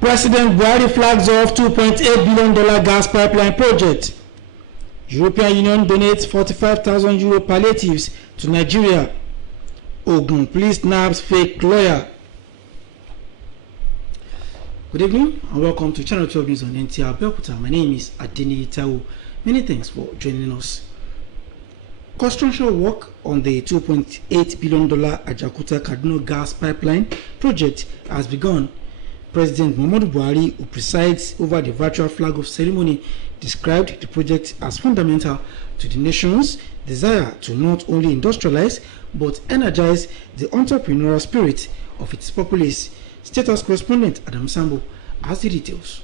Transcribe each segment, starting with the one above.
President Buhari flags off $2.8 billion gas pipeline project. European Union donates 45,000 euro palliatives to Nigeria. Ogun police nabs fake lawyer. Good evening and welcome to Channel 12 News on Nta Abeokuta. My name is Nta. Many thanks for joining us. Construction work on the $2.8 billion Abeokuta-Kaduna gas pipeline project has begun. President Muhammadu Buhari, who presides over the virtual flag-off ceremony, described the project as fundamental to the nation's desire to not only industrialize but energize the entrepreneurial spirit of its populace. State House correspondent Adam Sambo has the details.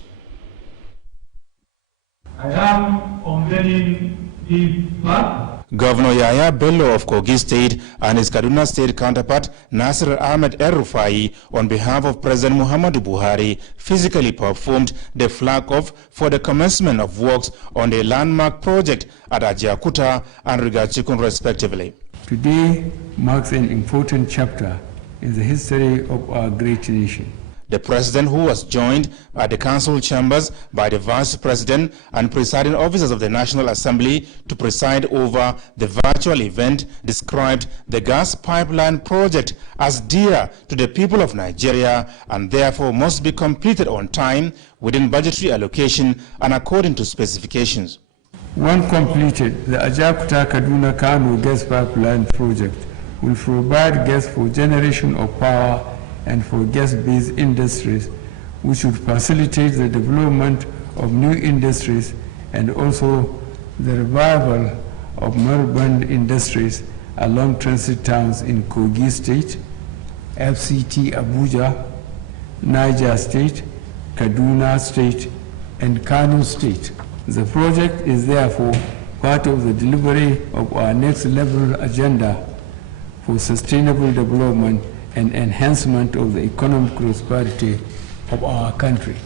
I am unveiling the flag. Governor Yahya Bello of Kogi State and his Kaduna State counterpart Nasir Ahmed El-Rufai, on behalf of President Muhammadu Buhari, physically performed the flag-off for the commencement of works on the landmark project at Abeokuta and Rigachikun respectively. Today marks an important chapter in the history of our great nation. The president, who was joined at the council chambers by the vice president and presiding officers of the National Assembly to preside over the virtual event, described the gas pipeline project as dear to the people of Nigeria and therefore must be completed on time, within budgetary allocation and according to specifications. When completed, the Abeokuta-Kaduna gas pipeline project will provide gas for generation of power and for gas-based industries, which would facilitate the development of new industries and also the revival of urban industries along transit towns in Kogi State, FCT Abuja, Niger State, Kaduna State, and Kano State. The project is therefore part of the delivery of our next level agenda for sustainable development and enhancement of the economic prosperity of our country.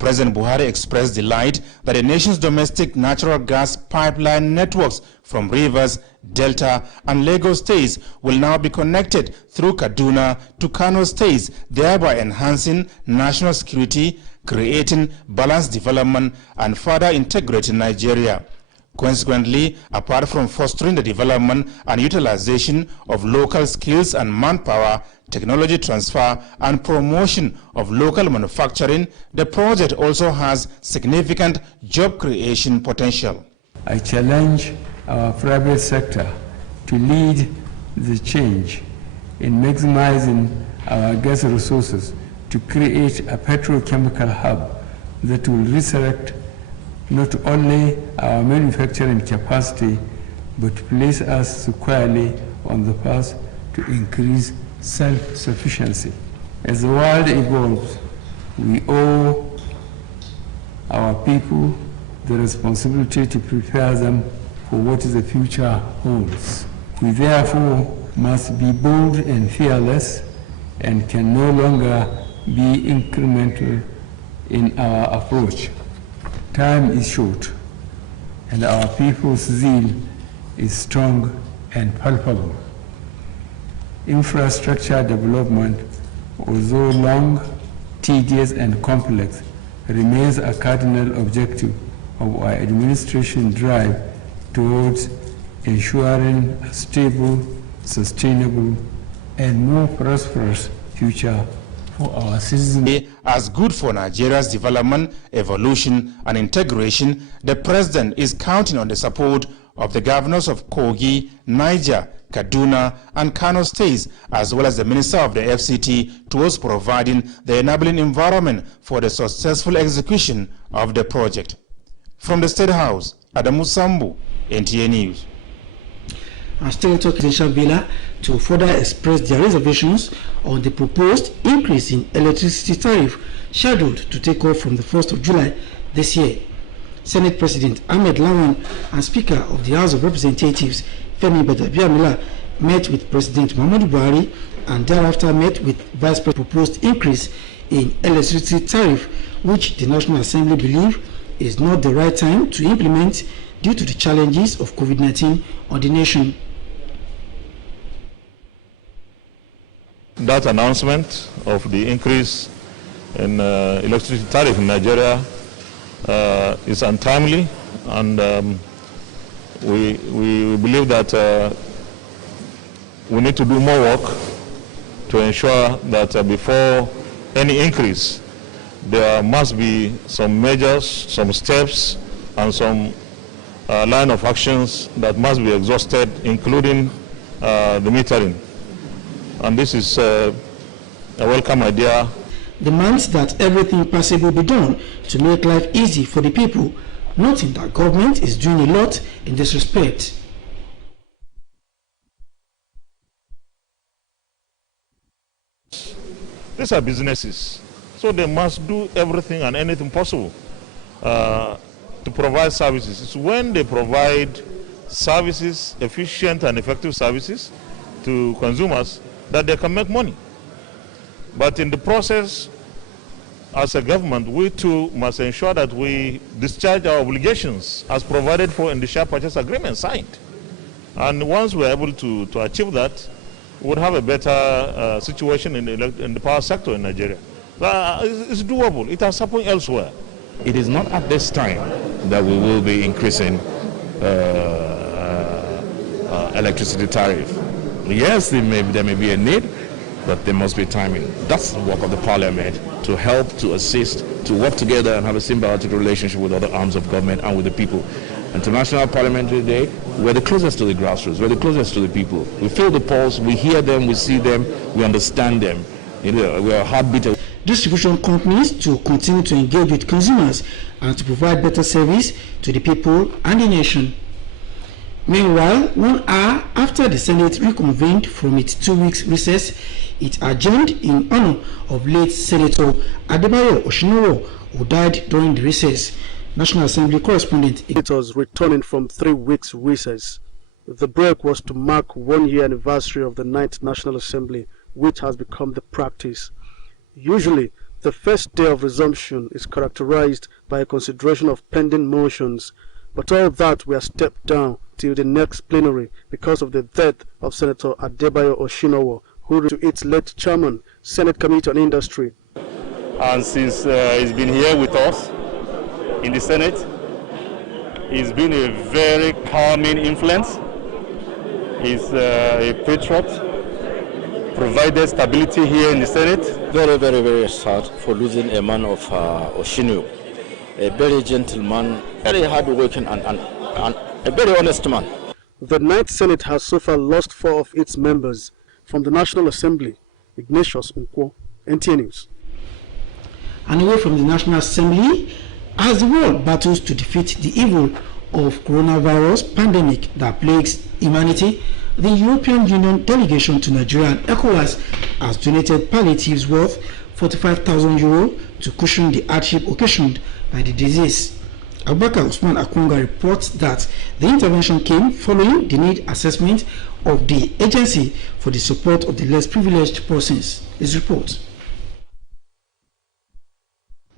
President Buhari expressed delight that the nation's domestic natural gas pipeline networks from Rivers, Delta, and Lagos states will now be connected through Kaduna to Kano states, thereby enhancing national security, creating balanced development, and further integrating Nigeria. Consequently, apart from fostering the development and utilization of local skills and manpower, technology transfer, and promotion of local manufacturing, the project also has significant job creation potential. I challenge our private sector to lead the change in maximizing our gas resources to create a petrochemical hub that will resurrect not only our manufacturing capacity, but place us squarely on the path to increase self-sufficiency. As the world evolves, we owe our people the responsibility to prepare them for what the future holds. We therefore must be bold and fearless and can no longer be incremental in our approach. Time is short, and our people's zeal is strong and palpable. Infrastructure development, although long, tedious, and complex, remains a cardinal objective of our administration drive towards ensuring a stable, sustainable, and more prosperous future for our citizens. As good for Nigeria's development, evolution, and integration, the president is counting on the support of the governors of Kogi, Niger, Kaduna, and Kano states, as well as the minister of the FCT, towards providing the enabling environment for the successful execution of the project. From the State House, Adamu Sambu, NTA News. And still talking to Shabila to further express their reservations on the proposed increase in electricity tariff scheduled to take off from the 1st of July this year. Senate President Ahmed Lawan and Speaker of the House of Representatives Femi Gbadagbiamila met with President Muhammadu Buhari and thereafter met with Vice President proposed increase in electricity tariff, which the National Assembly believe is not the right time to implement due to the challenges of COVID-19 on the nation. That announcement of the increase in electricity tariff in Nigeria is untimely, and we believe that we need to do more work to ensure that before any increase, there must be some measures, some steps, and some line of actions that must be exhausted, including the metering. And this is a welcome idea. Demands that everything possible be done to make life easy for the people, noting that government is doing a lot in this respect. These are businesses, so they must do everything and anything possible to provide services. It's when they provide services, efficient and effective services to consumers, that they can make money. But in the process, as a government, we too must ensure that we discharge our obligations as provided for in the share purchase agreement signed. And once we're able to achieve that, we would have a better situation in the power sector in Nigeria. It's doable. It has happened elsewhere. It is not at this time that we will be increasing electricity tariff. Yes, there may be a need, but there must be timing. That's the work of the parliament, to help, to assist, to work together and have a symbiotic relationship with other arms of government and with the people. International Parliamentary Day, we're the closest to the grassroots, we're the closest to the people. We feel the pulse, we hear them, we see them, we understand them. We're a heartbeat. Distribution companies to continue to engage with consumers and to provide better service to the people and the nation. Meanwhile, 1 hour after the Senate reconvened from its 2-week recess, it adjourned in honor of late Senator Adebayo Oshinowo, who died during the recess. National Assembly correspondent. It was returning from 3 weeks recess. The break was to mark 1-year anniversary of the 9th National Assembly, which has become the practice. Usually, the first day of resumption is characterized by a consideration of pending motions, but all that were stepped down till the next plenary because of the death of Senator Adebayo Oshinowo, who to its late chairman, Senate Committee on Industry. And since he's been here with us in the Senate, he's been a very calming influence. He's a patriot, provided stability here in the Senate. Very, very, very sad for losing a man of Oshinowo, a very gentleman, very hard-working and a very honest man. The 9th Senate has so far lost 4 of its members. From the National Assembly, Ignatius Nkwo, NTA News. And away from the National Assembly, as the world battles to defeat the evil of coronavirus pandemic that plagues humanity, the European Union delegation to Nigeria and ECOWAS has donated palliatives worth €45,000 to cushion the hardship occasioned by the disease. Abubakar Usman Akwanga reports that the intervention came following the need assessment of the Agency for the Support of the Less Privileged Persons. His report.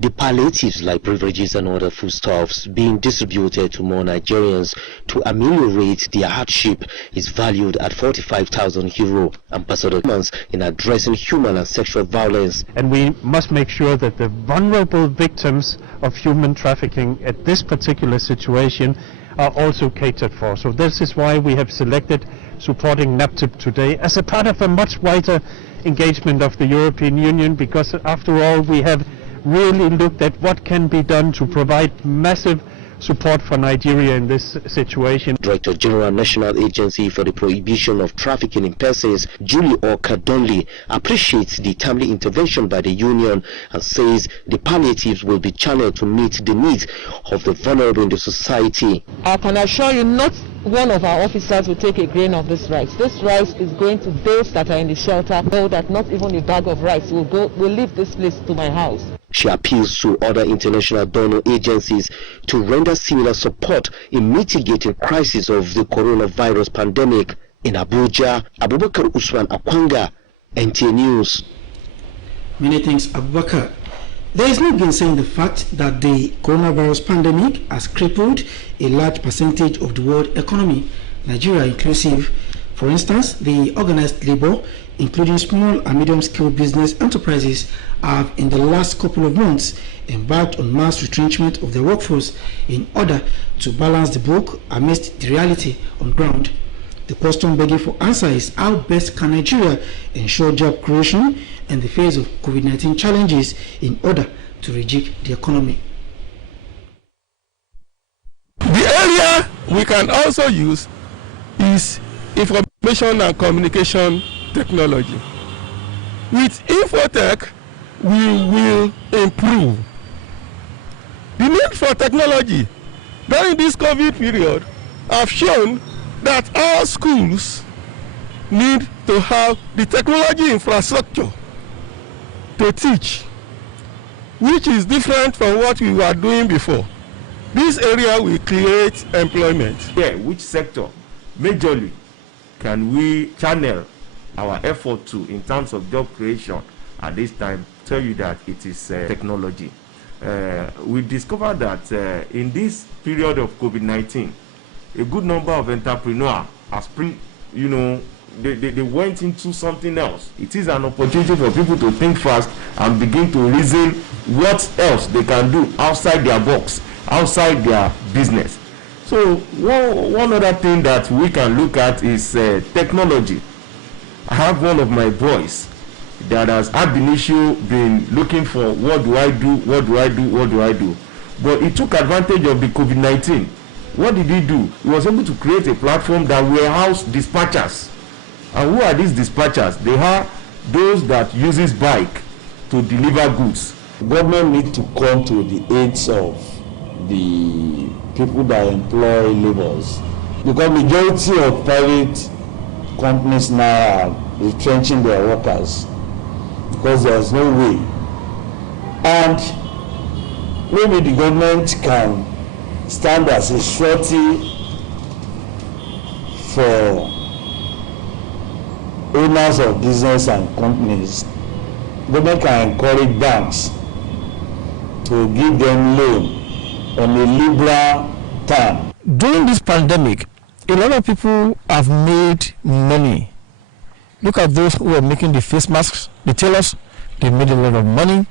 The palliatives like beverages and other foodstuffs being distributed to more Nigerians to ameliorate their hardship is valued at €45,000. Ambassador Mans in addressing human and sexual violence. And we must make sure that the vulnerable victims of human trafficking at this particular situation are also catered for. So this is why we have selected supporting NAPTIP today as a part of a much wider engagement of the European Union, because after all we have really looked at what can be done to provide massive support for Nigeria in this situation. Director General National Agency for the Prohibition of Trafficking in Persons, Julie Okadonli, appreciates the timely intervention by the Union and says the palliatives will be channeled to meet the needs of the vulnerable in the society. I can assure you not one of our officers will take a grain of this rice. This rice is going to those that are in the shelter. Know that not even a bag of rice will leave this place to my house. She appeals to other international donor agencies to render similar support in mitigating crisis of the coronavirus pandemic. In Abuja, Abubakar Usman Akwanga, NTA News. Many thanks, Abubakar. There is no gainsaying the fact that the coronavirus pandemic has crippled a large percentage of the world economy, Nigeria inclusive. For instance, the organized labor including small and medium-scale business enterprises, have in the last couple of months embarked on mass retrenchment of their workforce in order to balance the book amidst the reality on ground. The question begging for answer is, how best can Nigeria ensure job creation in the face of COVID-19 challenges in order to rejig the economy? The area we can also use is information and communication technology. With Infotech, we will improve. The need for technology during this COVID period have shown that our schools need to have the technology infrastructure to teach, which is different from what we were doing before. This area will create employment. Yeah, which sector majorly can we channel our effort to in terms of job creation at this time? Tell you that it is technology. We discovered that in this period of COVID-19, a good number of entrepreneurs have they went into something else. It is an opportunity for people to think fast and begin to reason what else they can do outside their box, outside their business. So one other thing that we can look at is technology. I have one of my boys that has ab initio been looking for what do I do, but he took advantage of the COVID-19. What did he do? He was able to create a platform that warehouse dispatchers. And who are these dispatchers? They are those that uses bike to deliver goods. Government need to come to the aids of the people that employ laborers, because majority of private companies now are retrenching their workers because there is no way. And maybe the government can stand as a surety for owners of business and companies. Government can encourage banks to give them loan on a liberal term. During this pandemic, a lot of people have made money. Look at those who are making the face masks, the tailors, they made a lot of money.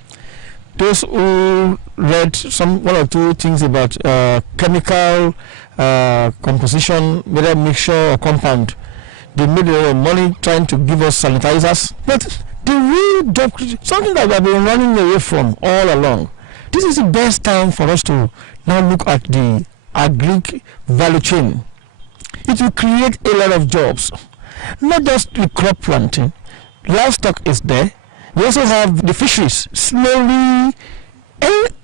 Those who read one or two things about chemical composition, whether mixture or compound, they made a lot of money trying to give us sanitizers. But the real job, something that we have been running away from all along, this is the best time for us to now look at the agri value chain. It will create a lot of jobs, not just the crop planting. Livestock is there. We also have the fisheries slowly.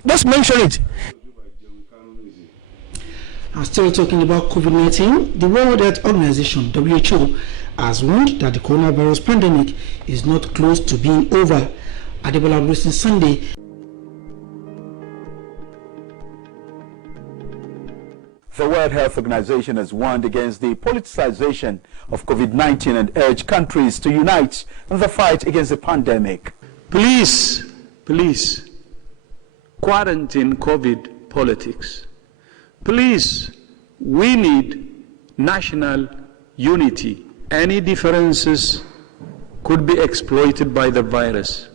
Let's mention it. And still talking about COVID-19, the World Health Organization, WHO, has warned that the coronavirus pandemic is not close to being over. Adebola Wilson Sunday. The World Health Organization has warned against the politicization of COVID-19 and urged countries to unite in the fight against the pandemic. Please, quarantine COVID politics. Please, we need national unity. Any differences could be exploited by the virus.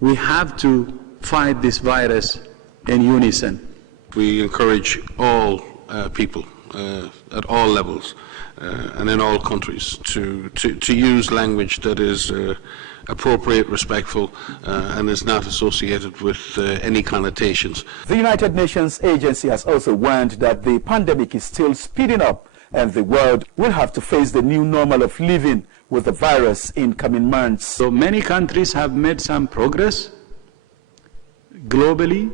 We have to fight this virus in unison. We encourage all people at all levels and in all countries to use language that is appropriate, respectful, and is not associated with any connotations. The United Nations agency has also warned that the pandemic is still speeding up and the world will have to face the new normal of living with the virus in coming months. So many countries have made some progress. Globally,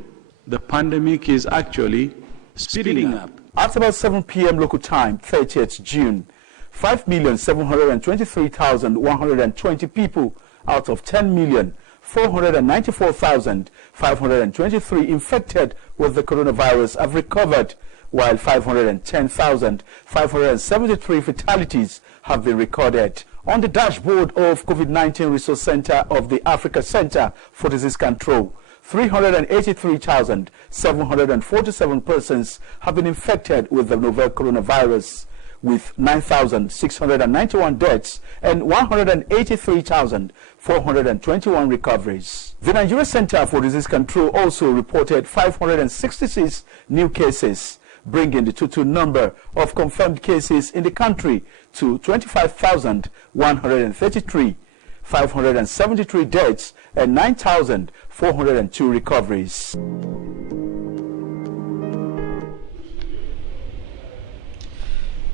the pandemic is actually speeding up. At about 7 p.m. local time, 30th June, 5,723,120 people out of 10,494,523 infected with the coronavirus have recovered, while 510,573 fatalities have been recorded. On the dashboard of COVID-19 Resource Center of the Africa Center for Disease Control, 383,747 persons have been infected with the novel coronavirus, with 9,691 deaths and 183,421 recoveries. The Nigeria Center for Disease Control also reported 566 new cases, bringing the total number of confirmed cases in the country to 25,133, 573 deaths, and 9,402 recoveries.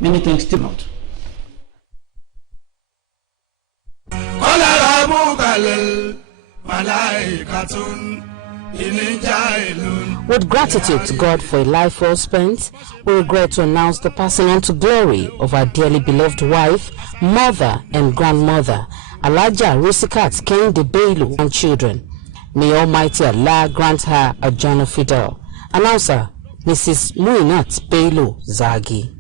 Many thanks to God. With gratitude to God for a life well spent, we regret to announce the passing on to glory of our dearly beloved wife, mother and grandmother, Alaja Rusikat Kehinde Bello, and children. May Almighty Allah grant her a journey fidel. Announcer, Mrs. Muinat Bello Zagi.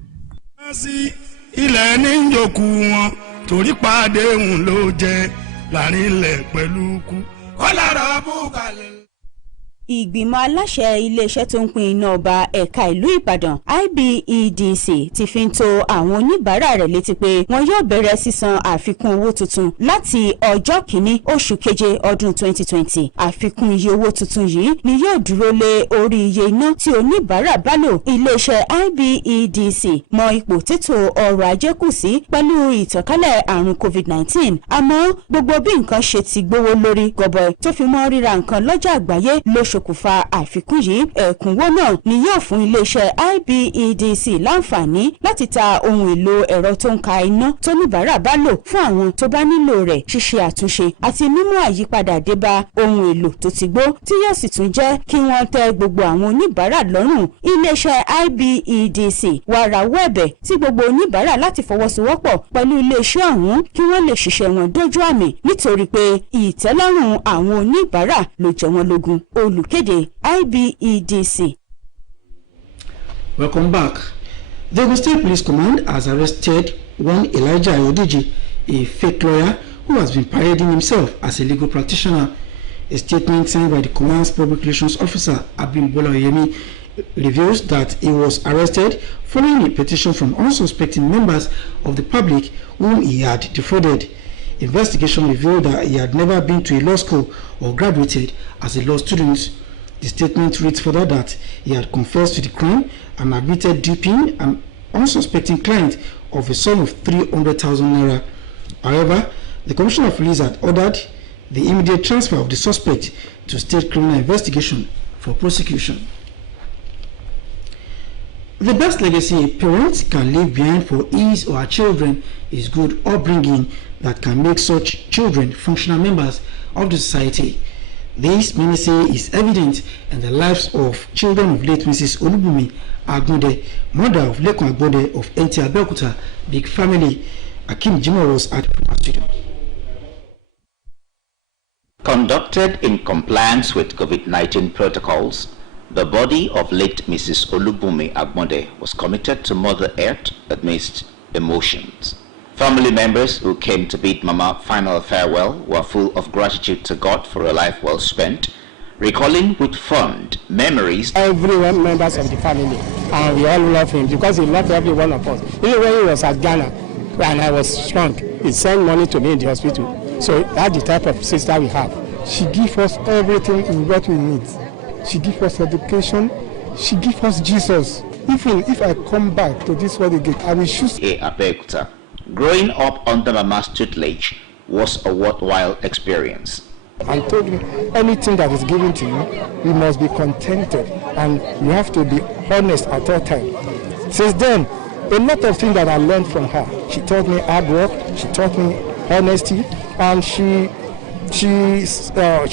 Ìgbìmọ̀ aláṣẹ iléeṣẹ́ tó ń pín iná ọba ẹ̀ka ìlú Ìbàdàn IBEDC ti fi ń tó àwọn oníbàárà rẹ̀ létí pé wọn yóò bẹ̀rẹ̀ sísan àfikún owó tuntun láti ọjọ́ kìíní oṣù keje ọdún 2020. Àfikún iye owó tuntun yìí ni yóò dúró lé orí iye iná tí oníbàárà bá lò. Iléeṣẹ́ IBEDC mọ ipò tètò ọrọ̀ ajé kù sí pẹ̀lú ìtànkálẹ̀ àrùn COVID-19. Àmọ́ gbogbo bí nǹkan ṣe ti gbówó lórí gọbọi tó fi mọ́ ríra nǹkan lọ́jà àgbáyé ṣokùnfà àfikún yìí. Ẹ̀kúnwó náà ni yóò fún iléeṣẹ́ IBEDC láǹfààní láti ta ohun èlò ẹ̀rọ tó ń ka iná tó níbàárà bá lò fún àwọn tó bá nílò rẹ̀, ṣíṣe àtúnṣe àti mímú àyípadà dé bá ohun èlò tó ti gbó tí yóò sì tún jẹ́ kí wọ́n tẹ́ gbogbo àwọn oníbàárà lọ́rùn. Iléeṣẹ́ IBEDC wá rawọ́ ẹ̀bẹ̀ sí gbogbo oníbàárà láti fọwọ́sowọ́pọ̀ pẹ̀lú iléeṣẹ́ ọ̀hún kí wọ́n lè ṣiṣẹ́ wọn dójú àmì nítorí pé ìtẹ́lọ́rùn àwọn oníbàárà ló jẹ wọ́n lógún. Olùkéde IBEDC. Welcome back. The Ogun State Police Command has arrested one Elijah Ayodiji, a fake lawyer who has been parading himself as a legal practitioner. A statement signed by the command's public relations officer, Abimbola Oyemi, reveals that he was arrested following a petition from unsuspecting members of the public whom he had defrauded. Investigation revealed that he had never been to a law school or graduated as a law student. The statement reads further that he had confessed to the crime and admitted duping an unsuspecting client of a sum of 300,000 naira. However, the Commissioner of Police had ordered the immediate transfer of the suspect to State Criminal Investigation for prosecution. The best legacy a parent can leave behind for his or her children is good upbringing that can make such children functional members of the society. This, many say, is evident in the lives of children of late Mrs. Olubumi Agbonde, mother of Lekon Agbonde of Nta Abeokuta big family. Akim Jimo was at the studio. Conducted in compliance with COVID-19 protocols, the body of late Mrs. Olubumi Agbonde was committed to Mother Earth amidst emotions. Family members who came to bid Mama final farewell were full of gratitude to God for a life well spent, recalling with fond memories. Everyone members of the family, and we all love him because he loved every one of us. Even when he was at Ghana and I was strong, he sent money to me in the hospital. So that's the type of sister we have. She gives us everything in what we need. She gives us education. She gives us Jesus. Even if I come back to this world again, I will choose. Nta Abeokuta. Growing up under Mama's tutelage was a worthwhile experience. I told him, anything that is given to you, you must be contented and you have to be honest at all times. Since then, a lot of things that I learned from her. She taught me hard work, she taught me honesty, and she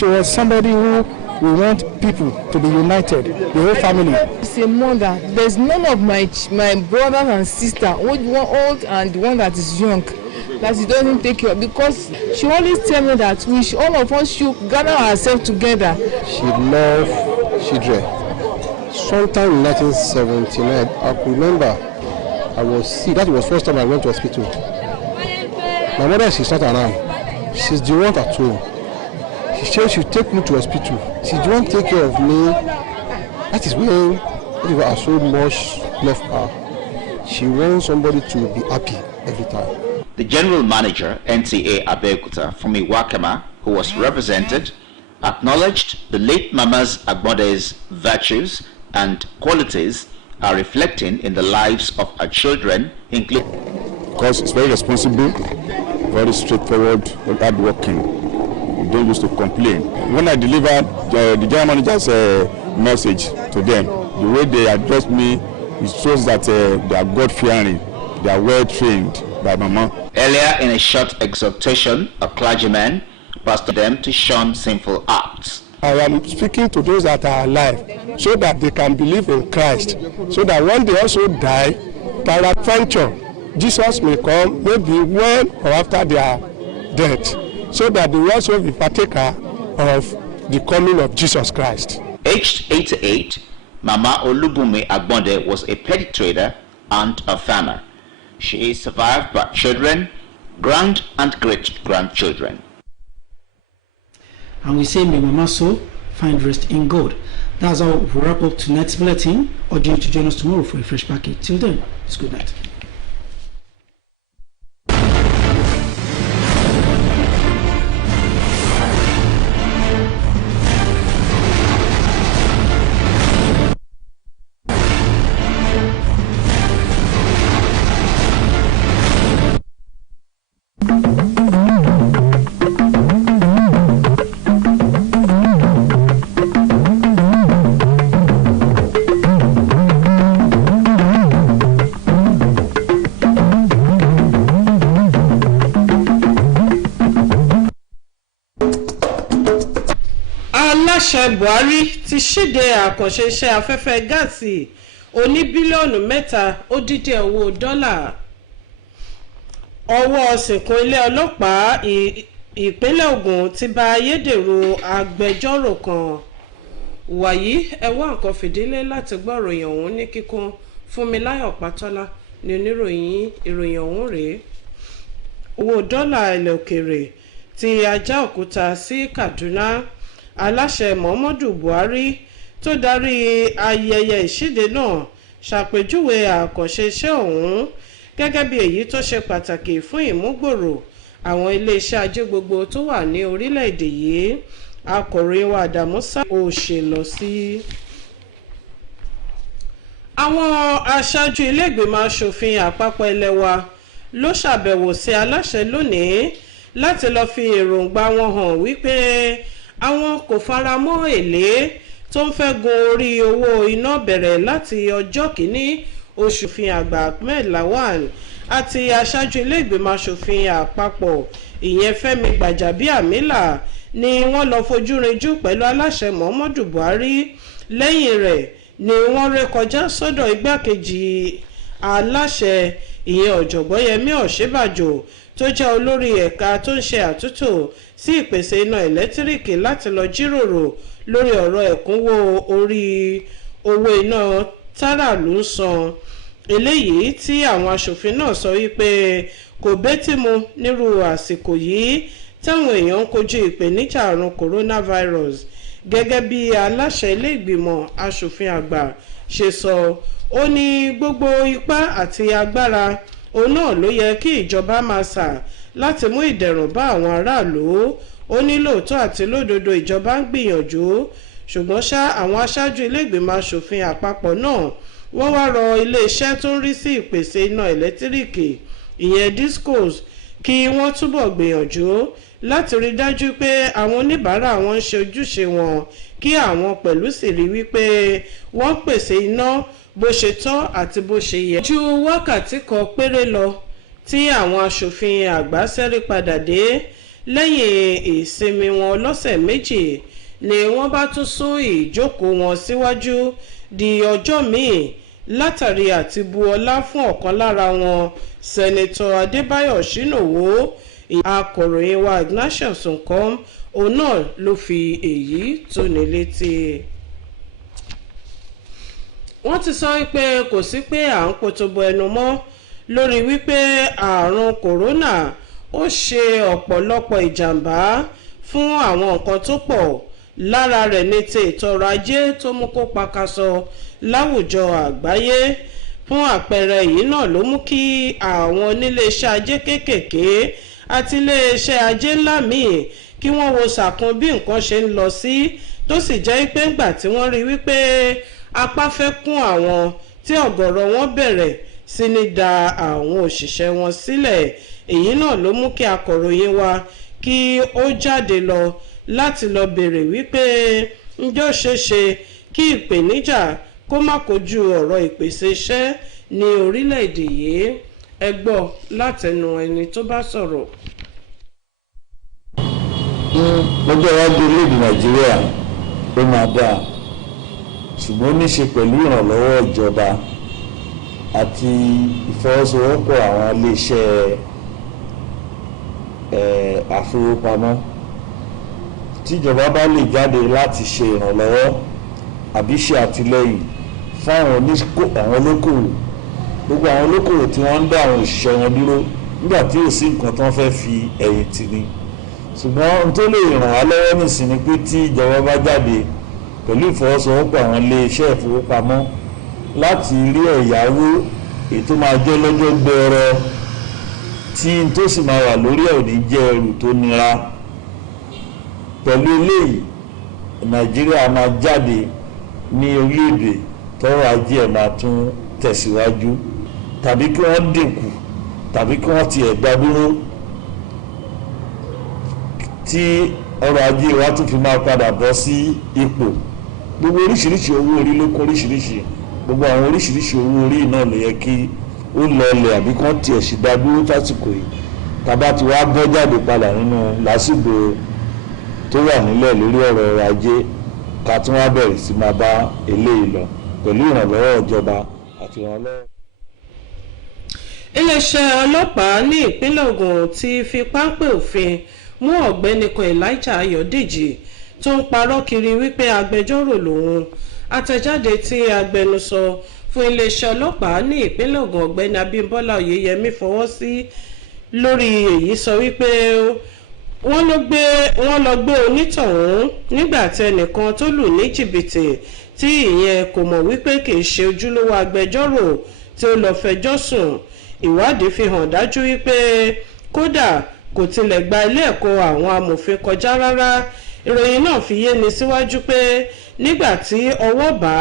was somebody who we want people to be united, the whole family. As a mother, there's none of my brothers and sisters, one old and one that is young, that she doesn't take care of, because she always tell me that all of us should gather ourselves together. She loved children. Sometime in 1979, I remember I was sick. That was the first time I went to hospital. My mother, she's not around. She's the one at home. She said she would take me to hospital. She didn't take care of me. That is when I so much love her. She wants somebody to be happy every time. The general manager, Nta Abeokuta from Iwakama, who was represented, acknowledged the late Mama's Agbode's virtues and qualities are reflecting in the lives of her children, including. Because it's very responsible, very straightforward, but hardworking. We don't used to complain. When I delivered the general manager's message to them, the way they addressed me, it shows that they are God-fearing, they are well-trained by Mama. Earlier in a short exhortation, a clergyman pastor them to shun sinful acts. I am speaking to those that are alive so that they can believe in Christ, so that when they also die, peradventure, Jesus may come maybe when or after their death, so that they will also be partaker of the coming of Jesus Christ. Aged 88, Mama Olubumi Agbonde was a petty trader and a farmer. She is survived by children, grand and great-grandchildren. And we say, may Mama soul find rest in God. That's how we wrap up tonight's bulletin. Urge you to join us tomorrow for a fresh packet. Till then, it's good night. Buhari ti ṣíde àkànṣe iṣẹ́ afẹ́fẹ́ gáàsì oní bílíọ̀nù 3 ó dídé owó dọ́là. Ọwọ́ sìnkún ilé ọlọ́pàá ìpínlẹ̀ Ògùn ti bá ayédèrú agbẹjọ́rò kan. Wàyí ẹ wá nǹkan fìdílé láti gbọ́ ìròyìn ọ̀hún ní kíkún. Fúnmiláyọ̀ Pátọ́lá ni oníròyìn ìròyìn ọ̀hún rèé. Owó dọ́là ilẹ̀ òkèèrè ti Ajaokuta sí Kaduna. Aláṣẹ Muhammadu Buhari tó darí ayẹyẹ ìṣíde náà ṣàpèjúwe àkànṣe iṣẹ́ ọ̀hún gẹ́gẹ́ bí èyí tó ṣe pàtàkì fún ìmúgbòòrò àwọn iléeṣẹ́ ajé gbogbo tó wà ní orílẹ̀-èdè yìí. Akọ̀ròyìn wa Àdàmúsá ò ṣe lọ sí. Àwọn aṣáájú ilé ìgbìmọ̀ aṣòfin àpapọ̀ ilẹ̀ wa ló ṣàbẹ̀wò sí aláṣẹ lónìí láti lọ fi èròǹgbà wọn hàn wípé àwọn kò fara mọ́ èlé tó ń fẹ́ gun orí owó iná bẹ̀rẹ̀ láti ọjọ́ kìíní oṣù fi àgbà Ahmed Lawan àti aṣáájú ilé ìgbìmọ̀ aṣòfin àpapọ̀ ìyẹn Fẹ́mi Gbàjàbíàmílà ni wọ́n lọ fojú rinjú pẹ̀lú aláṣẹ Muhammadu Buhari. Lẹ́yìn rẹ̀ ni wọ́n rékọjá sọ́dọ̀ igbákejì aláṣẹ ìyẹn ọ̀jọ̀gbọ́n Yẹmí Ọ̀ṣínbàjò tó jẹ́ olórí ẹ̀ka tó ń ṣe àtúntò sí ìpèsè iná ẹ̀lẹ́tíríkì láti lọ jíròrò lórí ọ̀rọ̀ ẹ̀kúnwó orí owó iná táràlú ń san. Eléyìí tí àwọn aṣòfin náà sọ wípé kò bẹ́tí mu nírú àsìkò yìí táwọn èèyàn ń kojú ìpèníjà àrùn coronavirus. Gẹ́gẹ́ bí aláṣẹ ilé ìgbìmọ̀ aṣòfin àgbà ṣe sọ, ó ní gbogbo ipá àti agbára òun náà ló yẹ kí ìjọba máa sà láti mú ìdẹ̀rùn bá àwọn aráàlú. Ó ní lóòótọ́ àti lódodo ìjọba ń gbìyànjú, ṣùgbọ́n ṣá àwọn aṣáájú ilé ìgbìmọ̀ aṣòfin àpapọ̀ náà wọ́n wá rọ iléeṣẹ́ tó ń rí sí ìpèsè iná ẹ̀lẹ́tíríkì ìyẹn discos kí wọ́n túbọ̀ gbìyànjú láti rí dájú pé àwọn oníbàárà wọn ń ṣe ojúṣe wọn kí àwọn pẹ̀lú sì rí wípé wọ́n pèsè iná bó ṣe tọ́ àti bó ṣe yẹ. Ju wákàtí kan péré lọ tí àwọn aṣòfin àgbà ṣẹ́rí padà dé lẹ́yìn ìsinmi wọn lọ́sẹ̀ méjì ni wọ́n bá tún sún ìjókòó wọn síwájú di ọjọ́ míì látàrí àti bu ọlá fún ọ̀kan lára wọn Sẹ́nẹ́tọ̀ Adébáyọ̀ Ṣínòwó. Akọ̀ròyìn wa Ignatius Nkom òun náà ló fi èyí tó ní létí. Wọ́n ti sọ pé kò sí pé à ń potobo ẹnu mọ́ lórí wípé àrùn kòrónà ó ṣe ọ̀pọ̀lọpọ̀ ìjàmbá fún àwọn nǹkan tó pọ̀. Lára rẹ̀ ní ti ètò ọrọ̀ ajé tó mú kó pakasọ láwùjọ àgbáyé. fún àpẹẹrẹ èyí náà ló mú kí àwọn oníléeṣẹ́ ajé kéékèèké àti iléeṣẹ́ ajé ńlá míì kí wọ́n wo sàkún bí nǹkan ṣe ń lọ sí tó sì jẹ́ pé ńgbà tí wọ́n rí wípé apá fẹ́ kún àwọn tí ọ̀gọ̀rọ̀ wọn bẹ̀rẹ̀ sí ní da àwọn òṣìṣẹ́ wọn sílẹ̀. Èyí náà ló mú kí akọ̀ròyìn wa kí ó jáde lọ láti lọ bèrè wípé ǹjẹ́ ó ṣeé ṣe kí ìpèníjà kó má kojú ọ̀rọ̀ ìpèsè iṣẹ́ ní orílẹ̀-èdè yìí. Ẹ gbọ́ látẹnu ẹni tó bá sọ̀rọ̀. lọ́jọ́ iwájú orílẹ̀-èdè Nàìjíríà ó máa dáa ṣùgbọ́n ó ní ṣe pẹ̀lú ìrànlọ́wọ́ ìjọba àti ìfọwọ́sowọ́pọ̀ àwọn iléeṣẹ́ àfowópamọ́. Tíjọba bá lè jáde láti ṣe ìrànlọ́wọ́ àbí ṣe àtìlẹ́yìn fún àwọn olókòwò, gbogbo àwọn olókòwò tí wọ́n ń dá àwọn òṣìṣẹ́ wọn dúró nígbà tí ò sí nǹkan tí wọ́n fẹ́ fi ẹ̀yìn tì ní. Ṣùgbọ́n ohun tó lè ràn wá lọ́wọ́ nìsín ni pé tí ìjọba bá jáde pẹ̀lú ìfọwọ́sowọ́pọ̀ àwọn iléeṣẹ́ ìfowópamọ́ láti rí ẹ̀yáwó èyí tó máa jẹ́ lọ́jọ́ gbọọrọ tí n tó sì máa wà lórí ẹ̀ ò ní jẹ́ ẹrù tó nira. Pẹ̀lú eléyìí Nàìjíríà máa jáde ní orílẹ̀-èdè tọ́rọ̀ ajé ẹ̀ máa tún tẹ̀síwájú, tàbí kí wọ́n dínkù tàbí kí wọ́n tiẹ̀ dá dúró tí ọrọ̀ ajé wa tún fi máa padà bọ́ sí ipò. Gbogbo oríṣiríṣi owó orí ló kó oríṣiríṣi, gbogbo àwọn oríṣiríṣi owó orí náà ló yẹ kí ó lọlẹ̀ àbí kán tiẹ̀ sì dá dúró lásìkò yìí. Tàbá ti wá bọ́ jáde padà nínú lásìkò tó wà nílẹ̀ lórí ọ̀rọ̀ ajé ká tún wá bẹ̀rẹ̀ sí máa bá eléyìí lọ pẹ̀lú ìrànlọ́wọ́ ìjọba àti ìrànlọ́wọ́. Iléeṣẹ́ ọlọ́pàá ní ìpínlẹ̀ Ògùn ti fi páńpẹ́ òfin mú ọ̀gbẹ́ni kan Elijah Ayọ̀dèjì tó ń parọ́ kiri wípé agbẹjọ́rò lòun. Àtẹ̀jáde tí agbẹnusọ fún iléeṣẹ́ ọlọ́pàá ní ìpínlẹ̀ Ògùn ọ̀gbẹ́ni Abímbọ́lá Oyèyẹmí fọwọ́ sí lórí èyí sọ wípé wọ́n lọ gbé onítọ̀hún nígbà tí ẹnìkan tó lù ní jìbìtì tí ìyẹn kò mọ̀ wípé kì í ṣe ojúlówó agbẹjọ́rò tí ó lọ fẹjọ́ sùn. Ìwádìí fi hàn dájú wípé kódà kò tilẹ̀ gba ilé ẹ̀kọ́ àwọn amòfin kọjá rárá. Ìròyìn náà fi yé ni síwájú pé nígbà tí ọwọ́ bá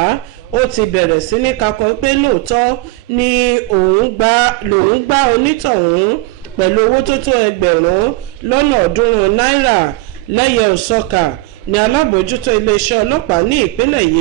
ó ti bẹ̀rẹ̀ sí ní kakọ pé lóòótọ́ ni lòun gbá onítọ̀hún pẹ̀lú owó tó tó 1,200 náírà. Lẹ́yẹ òsọ́kà ni alábòójútó iléeṣẹ́ ọlọ́pàá ní ìpínlẹ̀ yìí